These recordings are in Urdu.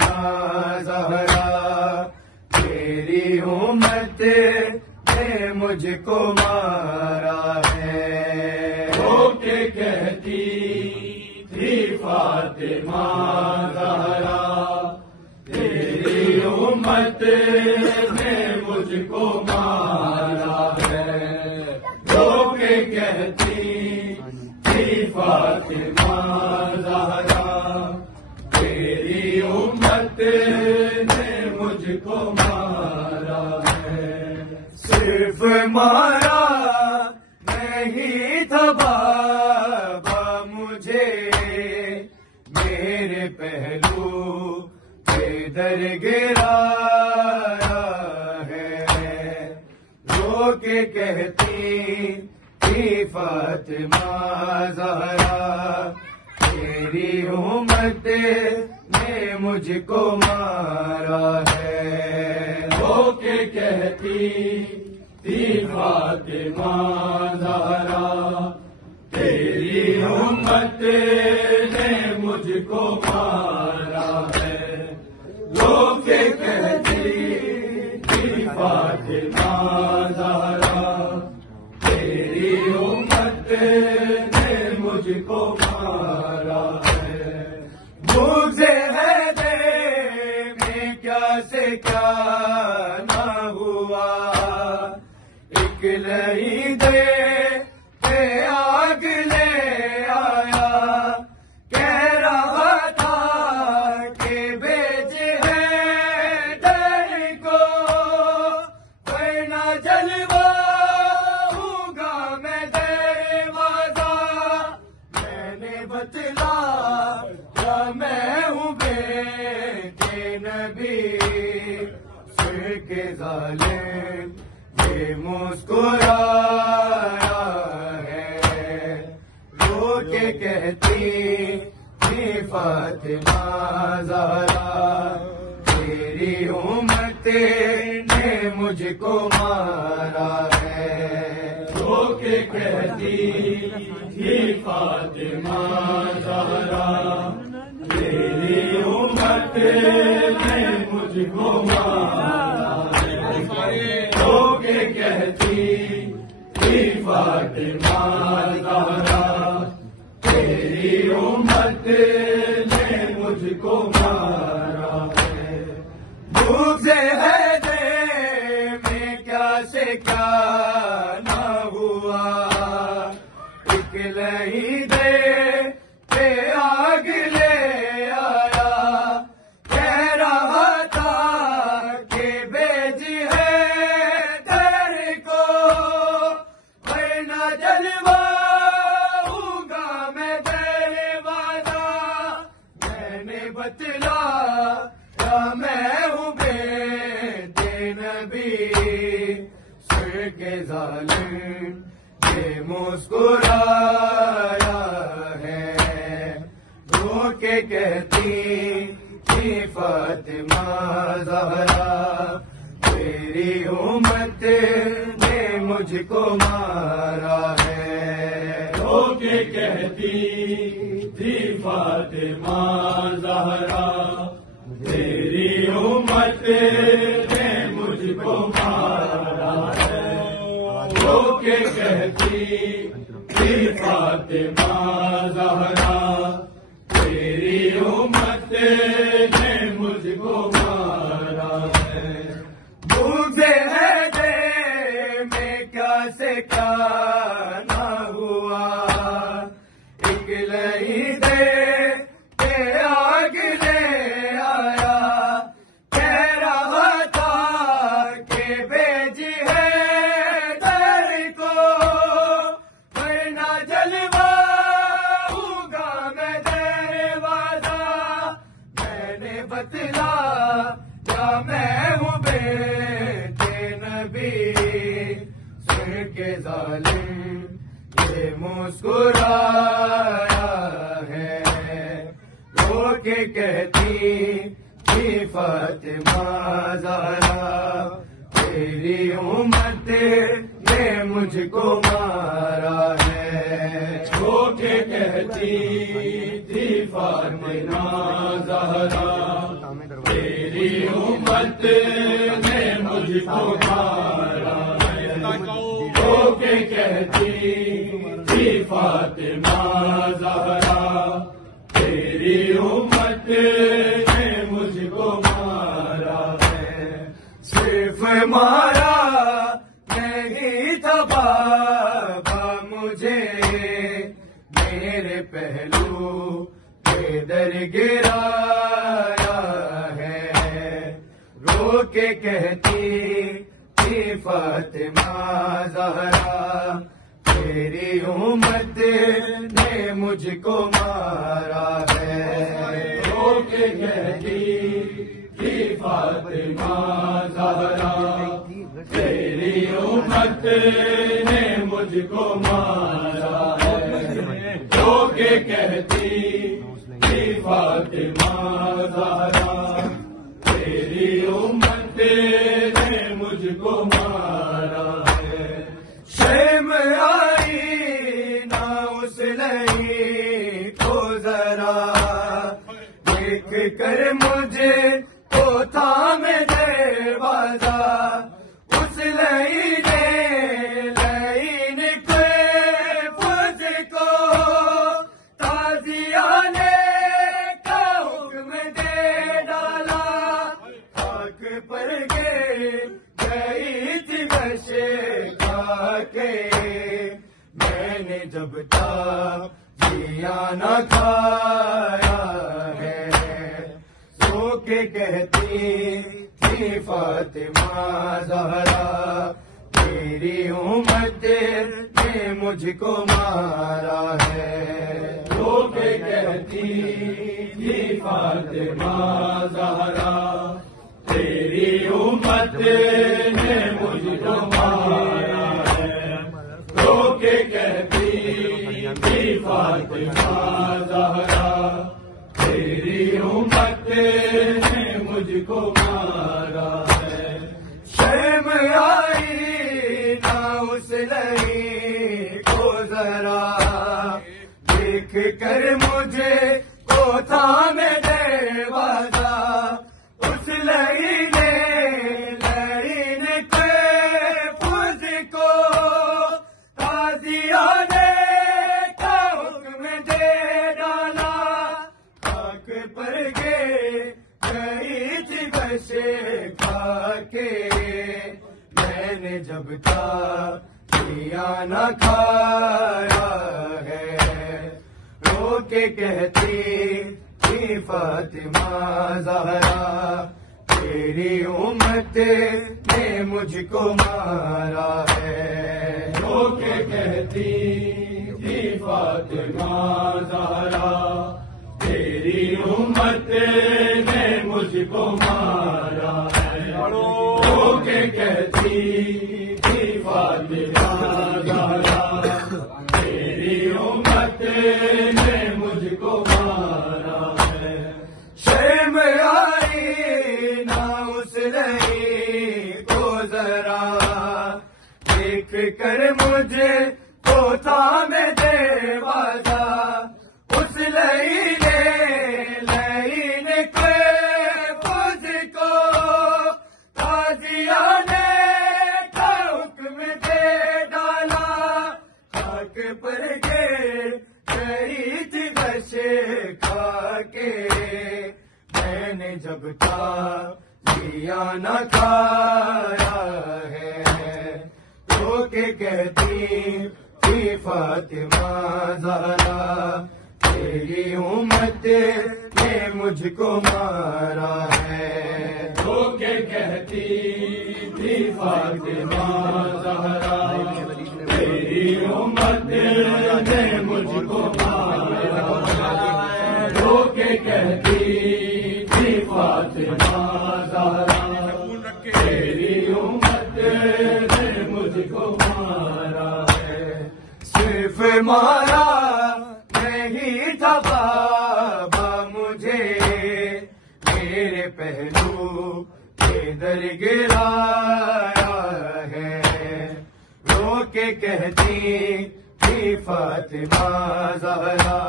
فاطمہ زہرا تیری امت نے مجھ کو مارا ہے، رو کے کہتی تھی فاطمہ زہرا تیری امت نے مجھ کو مارا ہے، رو کے کہتی تھی فاطمہ زہرا تیری امت نے مجھ کو مارا ہے، صرف مارا نہیں تھا بابا مجھے، میرے پہلو پہ در گرایا ہے، رو کے کہتی تھی فاطمہ زہرا تیری امت نے مجھ کو مارا ہے، رو کے کہتی تھی فاطمہ زہرا تیری امت نے مجھ کو مارا ہے، رو کے کہتی تھی فاطمہ زہرا تیری امت نے مجھ کو مارا ہے، بھوک سے ہے دے میں کیا سے کیا نہ ہوا، ایک لئی دے پہ آگ لے آیا، کہہ رہا تھا کہ بیچ ہے در کو ورنہ جلواؤں گا میں دروازہ، میں نے بتلا میں ہوں بیٹے نبی، سر کے ظالم یہ مسکرایا ہے، رو کے کہتی تھی فاطمہ زہرا تیری امت نے مجھ کو مارا ہے، رو کے کہتی تھی فاطمہ زہرا تیری امت نے مجھ کو مارا ہے، رو کے کہتی تھی فاطمہ زہرا تیری امت نے مجھ کو مارا ہے، بھوک سے ہے دے میں کیا سے کیا نہ ہوا، ایک لئی دے پہ آگ لے آیا، کہہ رہا تھا کہ بیچ ہے در کو ورنہ جلواؤں گا میں دروازہ، میں نے بتلا میں ہوں بیٹے نبی، سر کے ظالم یہ مسکرایا ہے، رو کے کہتی تھی فاطمہ زہرا تیری امت نے مجھ کو مارا ہے، رو کے کہتی تھی فاطمہ زہرا تیری امت نے مجھ کو مارا ہے، رو کے کہتی تھی فاطمہ زہرا تیری امت نے مجھ کو مارا ہے، بھوک سے ہے دے میں کیا سے کیا نہ ہوا، ایک لئی دے پہ آگ لے آیا، کہہ رہا تھا کہ بیچ ہے در کو ورنہ جلواؤں گا میں دروازہ، میں نے بتلا میں ہوں بیٹے نبی، سر کے ظالم یہ مسکرایا ہے، رو کے کہتی تھی فاطمہ زہرا تیری امت نے مجھ کو مارا ہے، رو کے کہتی تھی فاطمہ زہرا امت نے مجھ کو مارا ہے، رو کے کہتی تھی فاطمہ زہرا تیری امت نے مجھ کو مارا ہے، صرف مارا نہیں تھا بابا مجھے، میرے پہلو پہ در گرایا ہے، رو کے کہتی تھی فاطمہ زہرا تیری امت نے مجھ کو مارا ہے، رو کے کہتی تھی فاطمہ زہرا تیری امت نے مجھ کو مارا ہے، رو کے کہتی تھی فاطمہ زہرا تیری امت نے مجھ کو مارا ہے، شرم آئی نہ اس لئی کو ذرا دیکھ کر مجھے تو تھام دروازہ، اس لئی نے لائن کے فض کو تازیانے کا حکم دے ڈالا، خاک پر گئی تھی بشے کھا کے، میں نے جب تک جیا نہ کھایا ہے، سو کے کہتی تھی فاطمہ زہرا تیری امت نے مجھ کو مارا ہے، سو کے کہتی تھی فاطمہ زہرا تیری امت نے مجھ کو مارا ہے، رو کے کہتی تھی فاطمہ زہرا تیری امت نے مجھ کو مارا ہے، شرم آئی نہ اس لئی کو ذرا دیکھ کر مجھے کو تھام دروازہ، اس لئی نے لائن کے فض کو تازیانے کا حکم دے ڈالا، خاک پر گئی تھی بشے کھا کے، میں نے جب تک جیا نہ کھایا ہے، رو کے کہتی تھی فاطمہ زہرا تیری امت نے مجھ کو مارا ہے، رو کے کہتی تھی فاطمہ زہرا تیری امت نے مجھ کو مارا ہے، رو کے کہتی تھی فاطمہ زہرا تیری امت نے مجھ کو مارا ہے، شرم آئی نہ اس لئی کو ذرا دیکھ کر مجھے تو تھام دروازہ، اس لئی نے لائن کے فض کو تازیانے کا حکم دے ڈالا، خاک پر گئی تھی بشے کھا کے، میں نے جب تک جیا نہ کھایا ہے، رو کے کہتی تھی فاطمہ زہرا تیری امت نے مجھ کو مارا ہے، رو کے کہتی تھی فاطمہ زہرا تیری امت نے مجھ کو مارا ہے، رو کے کہتی تھی فاطمہ زہرا تیری امت نے مجھ کو مارا ہے، صرف مارا نہیں تھا بابا مجھے، میرے پہلو پہ در گرایا ہے، رو کے کہتی تھی فاطمہ زہرا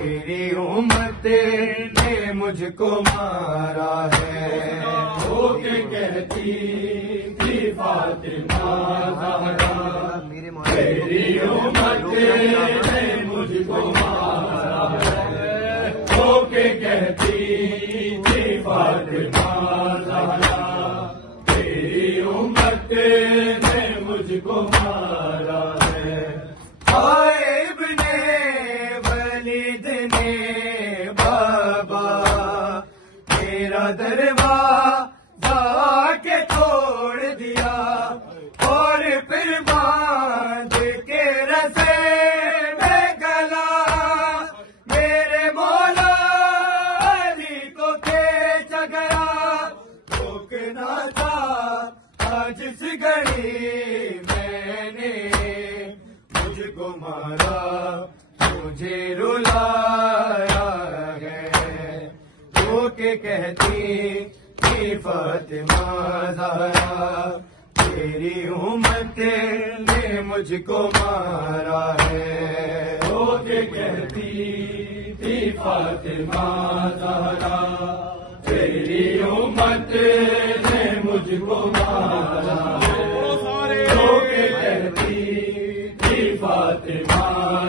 تیری امت نے مجھ کو مارا ہے. ہو کے کہتی تھی فاطمہ زہرا تیری امت نے مجھ کو مارا ہے. ہو کے کہتی تھی فاطمہ زہرا تیری امت نے مجھ کو مارا ہے. ابن ولید نے بابا تیرا دروازہ کے توڑ دیا اور پھر باندھ کے رسے میں گلا میرے مولا علی کو کھینچ گیا. روکنا تھا آج اس گھڑی میں نے مجھ کو مارا مجھے رلایا ہے. رو کے کہتی تھی فاطمہ زہرا تیری امت نے مجھ کو مارا ہے. رو کے کہتی تھی فاطمہ زہرا تیری امت نے مجھ کو مارا ہے. رو کے کہتی تھی فاطمہ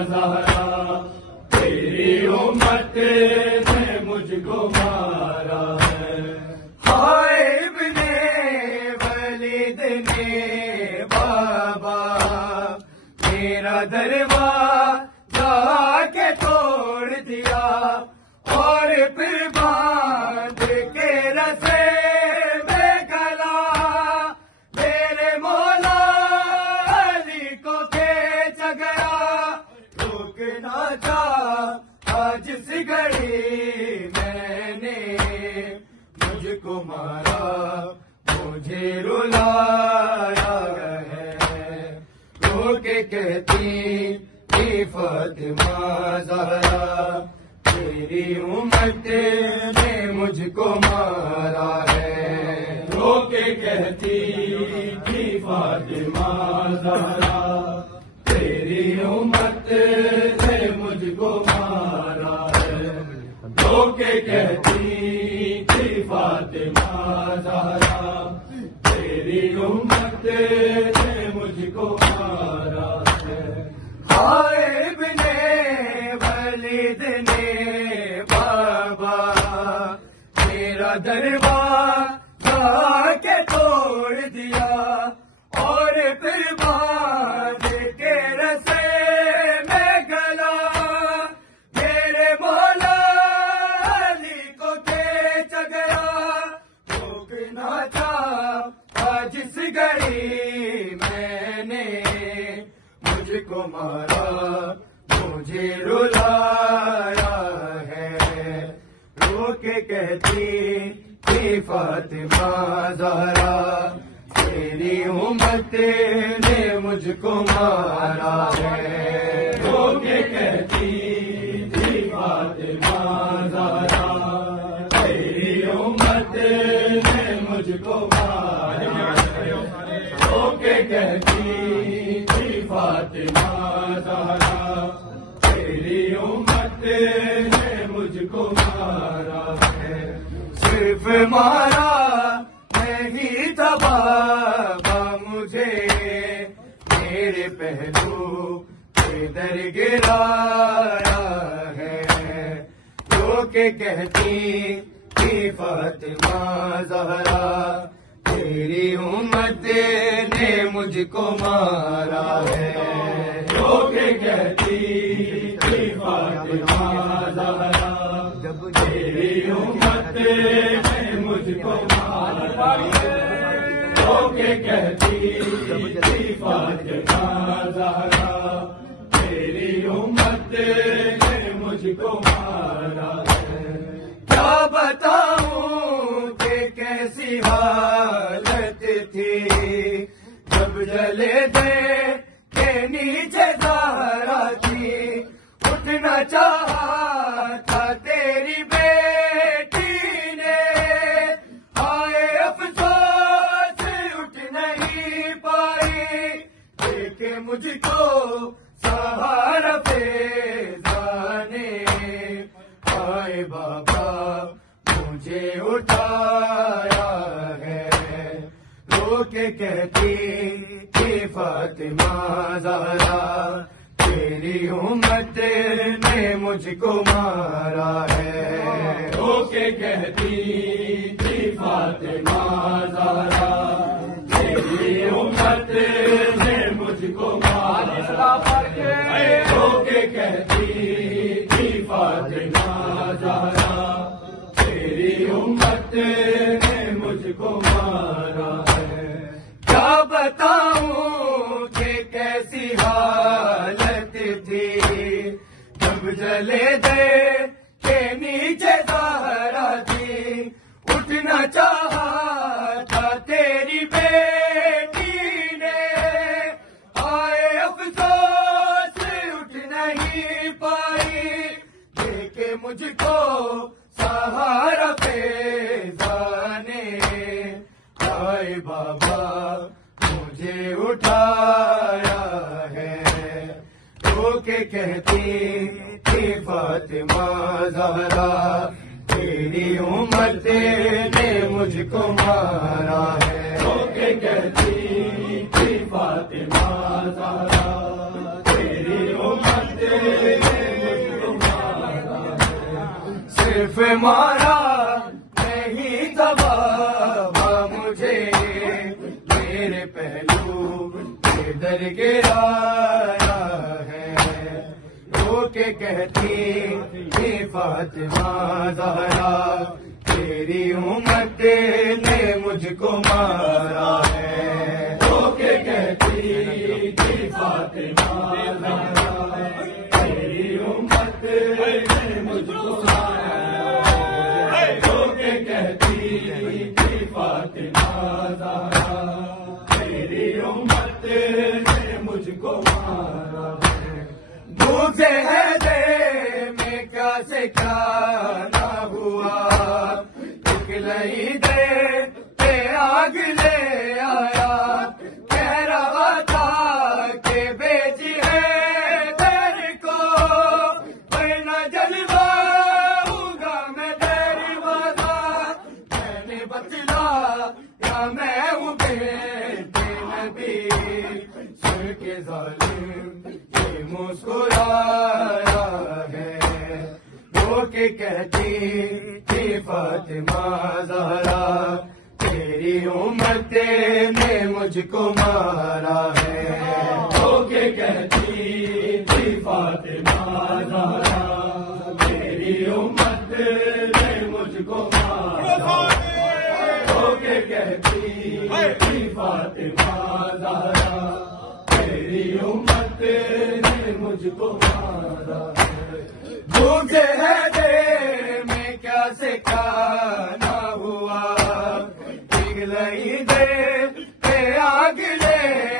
زہرا تیری امت نے مجھ کو مارا ہے. ابن ولید نے بابا میرا دروازہ کے توڑ دیا اور پھر باندھ کے رسے میں گلا میرے مولا علی کو کھینچ گیا. روکنا تھا آج اس گھڑی میں نے مجھ کو مارا مجھے رلایا ہے. رو کے کہتی تھی فاطمہ زہرا تیری امت نے مجھ کو مارا ہے. رو کے کہتی تھی فاطمہ زہرا تیری امت نے مجھ کو مارا ہے. رو کے کہتی تھی فاطمہ زہرا تیری امت نے مجھ کو مارا ہے. ابن ولید نے بابا میرا دروازہ کے توڑ دیا اور پھر باندھ کے رسے میں گلا میرے مولا علی کو کھینچ گیا. روکنا تھا آج اس گھڑی میں نے مجھ کو مارا مجھے رلایا ہے. رو کے کہتی تھی فاطمہ زہرا تیری امت نے مجھ کو مارا ہے. رو کے کہتی تھی فاطمہ زہرا تیری امت نے مجھ کو مارا ہے. رو کے کہتی تھی فاطمہ زہرا تیری امت نے مجھ کو مارا ہے. صرف مارا نہیں تھا بابا مجھے میرے پہلو کے در گرایا ہے. رو کے کہتی تھی فاطمہ زہرا تیری امت نے مجھ کو مارا ہے. رو کے کہتی تھی فاطمہ زہرا تیری امت نے مجھ کو مارا ہے. رو کے کہتی تھی فاطمہ زہرا تیری امت نے مجھ کو مارا ہے. کیا بتاؤں کہ کیسی حالت تھی جب جلے دے کے نیچے زہرا تھی. اٹھنا چاہا تھا تیری بیٹی نے آئے افسوس اٹھ نہیں پائی. دیکھے مجھ کو سہارا فیضانے مجھے اٹھایا ہے، رو کے کہتی تھی فاطمہ زہرا تیری امت نے مجھ کو مارا ہے، رو کے کہتی تھی فاطمہ زہرا تیری امت نے مجھ کو مارا ہے، رو کے کہتی تھی فاطمہ زہرا تیری امت نے مجھ کو مارا ہے، کیا بتاؤں کہ کیسی حالت تھی جب جلے دے کے نیچے زہرا تھی، اٹھنا چاہا تھا تیری بیٹی نے، آئے افسوس اٹھ نہیں پائی، دیکھے مجھ کو سہارا فیضانے، آئے بابا مجھے اٹھایا ہے، رو کے کہتی تھی فاطمہ زہرا تیری امت نے مجھ کو مارا ہے، رو کے کہتی تھی فاطمہ زہرا تیری امت نے مجھ کو مارا ہے، صرف مارا نہیں دبا مجھے، میرے پہلو کے در گرایا ہے، رو کے کہتی تھی فاطمہ زہرا تیری امت نے مجھ کو مارا ہے، رو کے کہتی تھی فاطمہ زہرا تیری امت نے مجھ کو مارا ہے، رو کے کہتی تھی فاطمہ زہرا تیری امت نے مجھ کو مارا ہے، بھوکے ہے دے میں کیا سے کیا نہ ہوا، نکلئی دے پہ آگ لے آیا، کہہ رہا تھا کہ بیچی ہے تیرے کو، ورنہ جلواؤں گا میں تیری وعدہ، میں نے بتلایا میں ہوں بیٹے نبی، سن کے ظالم یہ مسکرایا ہے، رو کے کہتی تھی فاطمہ زہرا تیری امت نے مجھ کو مارا ہے، رو کے کہتی تھی فاطمہ زہرا تیری امت نے مجھ کو مارا ہے، رو کے کہتی تھی فاطمہ زہرا تیری امت نے مجھ کو مارا ہے، بھوکے ہے دے میں کیا سے کیا نہ ہوا، پگھلئی دے پہ آگ لے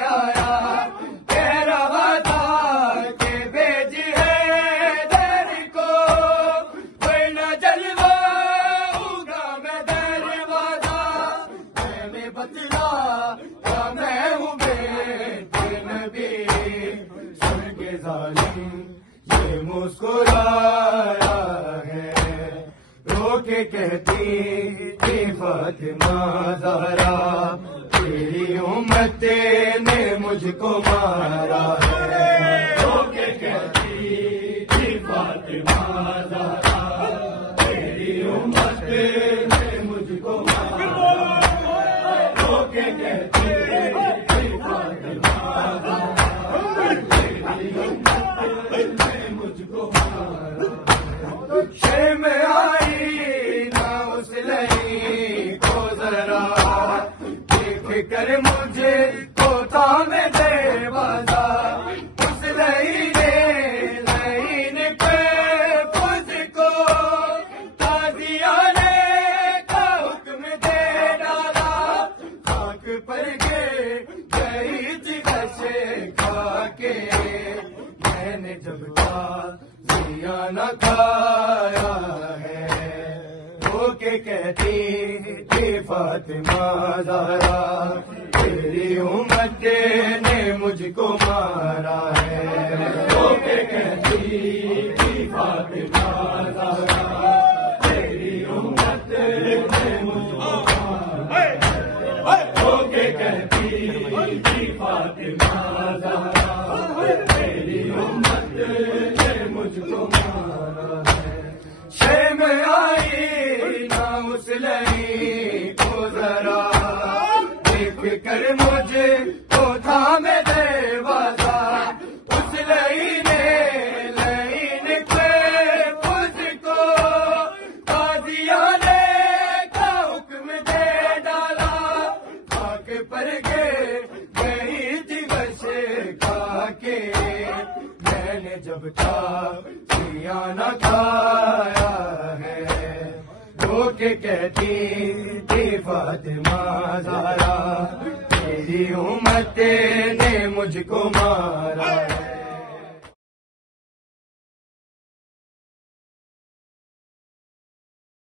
آیا، کہہ رہا تھا کہ بھیجی ہے تیرے کو، ورنہ جلواؤں گا میں تیرے وعدہ، میں نے بتلایا میں ہوں بیٹے نبی، سن کے ظالم یہ مسکرایا ہے، رو کے کہتی تھی فاطمہ زہرا تیری امت نے مجھ کو مارا ہے، رو کے کہتی تھی فاطمہ زہرا تیری امت نے مجھ کو مارا ہے، رو کے کہتی تھی فاطمہ زہرا تیری امت نے مجھ کو مارا ہے، شرم آئی نہ اس لئی کو ذرا، دیکھ کر مجھے کو تھام دے بازا، اس لئی نے لئی پہ خود کو تازیانے کا حکم دے ڈالا، خاک پر گئی تھی کشے کھا کے، میں نے جب تازیہ نہ کھایا ہے، رو کے کہتی تھی فاطمہ زہرا تیری امت نے مجھ کو مارا ہے، رو کے کہتی تھی فاطمہ زہرا تیری امت اب تک سیاہ کھایا ہے، رو کے کہتی تھی فاطمہ زہرا، تیری امت نے مجھ کو مارا ہے۔